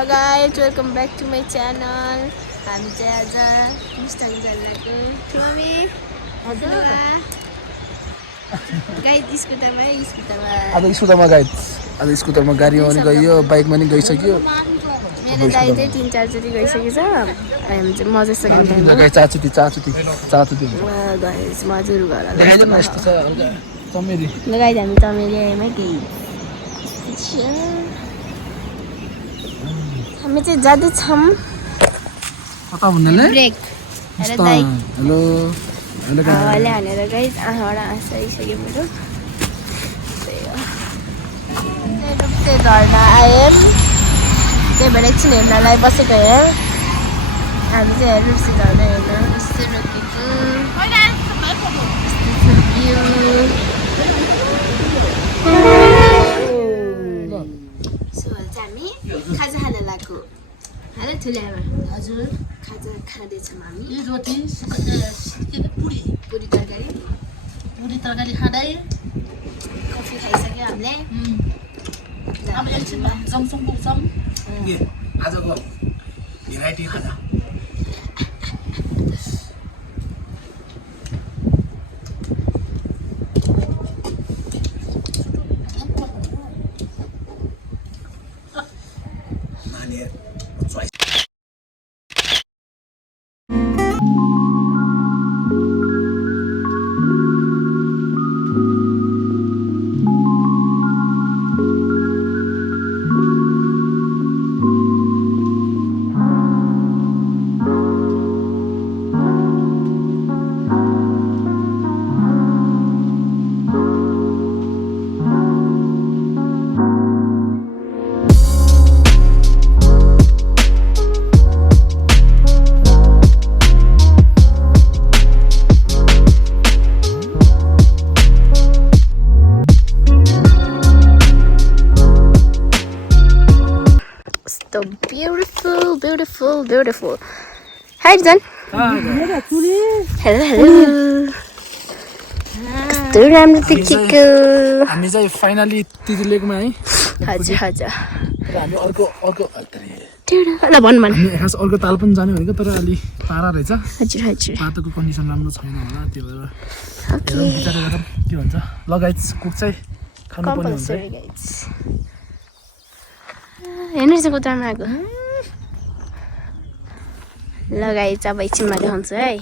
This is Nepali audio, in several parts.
Hello guys, welcome back to my channel. हामी चाहिँ आज मुस्ताङ जान लागेको मम्मी गाइस स्कुटरमा आज स्कुटरमा गाडीमा पनि गयो बाइकमा पनि गइसक्यो मेरो दाइ चाहिँ 3-4 चोटि गइसकेछ हामी चाहिँ मजा सेकेन्ड टाइम गाइस चाचुती गाइस मजुर घर लगाइदिनु यस्तो छ चमेली लगाइ हामी चमेली आएमा कि हामी चाहिँ जाँदैछौँ कता भन्नाले ब्रेक हेलो दाइ हेलो हावाले हानेर गाइस आँखाबाट आँसु आइसक्यो मेरो त्यही झर्ना आयौँ त्यही भएर एकछिन हेर्नलाई बसेको हेर हामी चाहिँ रुप्सी झर्ना हेर्न यस्तो रोकेको सो हामी खाजा खान लाग्यो हेलो ठुले आमा हजुर खाजा खाँदैछौँ हामी रोटी पुरी तरकारी खाँदै कफी खाइसक्यो हामीले अब एकछिनमा जङसङ पुग्छौँ आजको भेराइटी खाजा So beautiful. Hi, John. Hello. कस्तो राम्रो देखिएको हामी चाहिँ फाइनली तितुलेकमा है हजुर हामी अर्को ल भन् खास अर्को ताल पनि जाने भनेको तर अलि टाढा रहेछ हजुर बाटोको कन्डिसन राम्रो छैन होला त्यो भएर के भन्छ ल गाइस कुक चाहिँ खानुपर्ने हुन्छ हेर्नुहोस् कुतरमा आएको लगाइ अब एकछिनमा देखाउँछु है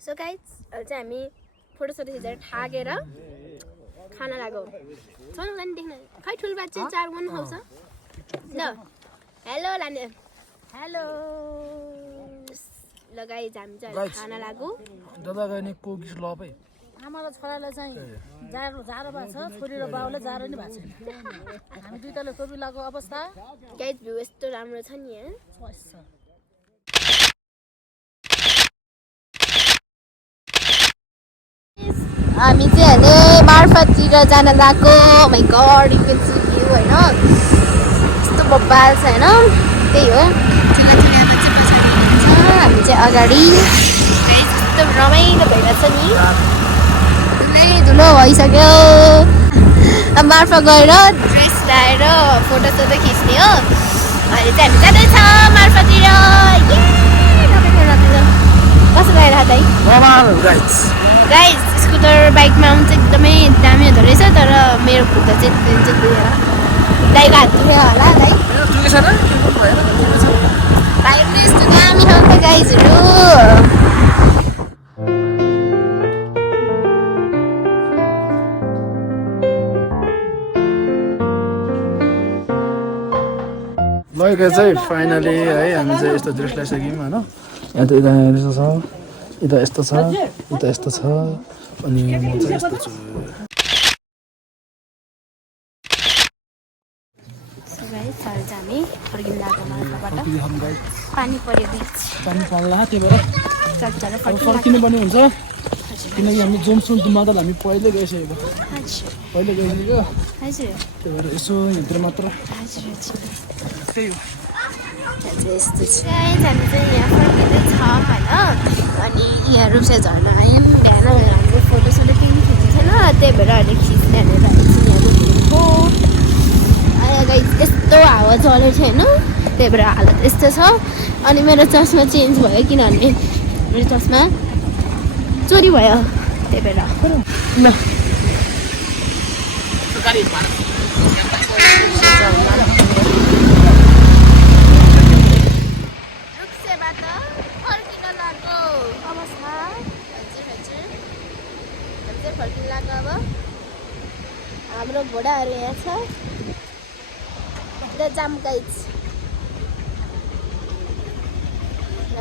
सो गाइस अहिले चाहिँ हामी फोटोसोटो खिचेर ठाकेर खाना लाग्यो छोड्नु लाने देख्न खै ठुलो बात चाहिँ 4 1 खाउँछ ल हेलो लाने हेलो लगाइ हामी चाहिँ खाना लाग्यो दादा गएने कोकिस लप है आमा र छोरालाई चाहिँ जाडो भएको छ छोरी र बाउले जाडो नि भएको छैन हामी दुईटाले कोपी लागेको अवस्था गाइस भ्यू यस्तो राम्रो छ नि यहाँ हामी चाहिँ अहिले मार्फततिर जान लागेको my god you can see view हैन यस्तो बब्बाल छ हैन त्यही हो ठुला मान्छे पछाडि हुनुहुन्छ हामी चाहिँ अगाडि यस्तो रमाइलो भइरहेछ नि धुलो भइसक्यो अब मार्फत गएर ड्रेस लगाएर फोटो सोटो खिच्ने हो अहिले चाहिँ हामी जाँदैछ मार्फततिर कस्तो भइरहेको दाइ गाइस स्कुटर बाइकमा आउनु चाहिँ एकदमै दामी हुँदो रहेछ तर मेरो खुट्टा चाहिँ दाइको हात दुख्यो होला दाइ भाइहरूले यस्तो दामी खान्छ गाइजहरू लगेको चाहिँ फाइनली है हामी चाहिँ यस्तो ड्रेस लगाइसक्यौँ होइन यहाँ त यता यस्तो छ यता यस्तो छ अनि म चाहिँ यस्तो छु हामी फर्किन लाग्यो मार्फबाट पानी पर्यो पानी पर्ला त्यही भएर फर्किनु पर्ने हुन्छ किनकि हामी जोन्सन मादल हामी पहिले गइसकेको हजुर पहिले गइसकेको हजुर त्यही भएर यसो यहाँतिर मात्र हजुर हजुर त्यही हो यस्तो छ हामी चाहिँ यहाँ फर्किँदैछ होइन अनि यहाँ रुप्से झर्ना आयौँ बिहान हाम्रो फोटोसोटो केही खिच्नु थिएन त्यही भएर अहिले खिच्ने भनेर एकछिन यहाँ रोकेको अहिले यस्तो हावा चलेको थियो होइन त्यही भएर हालत यस्तो छ अनि मेरो चस्मा चेन्ज भयो किनभने मेरो चस्मा चोरी भयो त्यही भएर ल रुक्सेबाट फर्किन लाग्यो अवस्था हजुर हजुर चाहिँ फर्किन लाग्यो अब हाम्रो घोडाहरू यहाँ छ र जामगाइज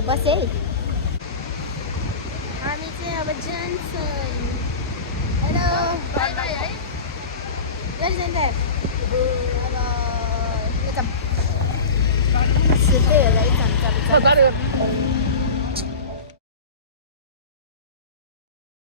बसे हामी चाहिँ अब जान्छौँ हेलो बाई बाई है अब सुत्दै होला है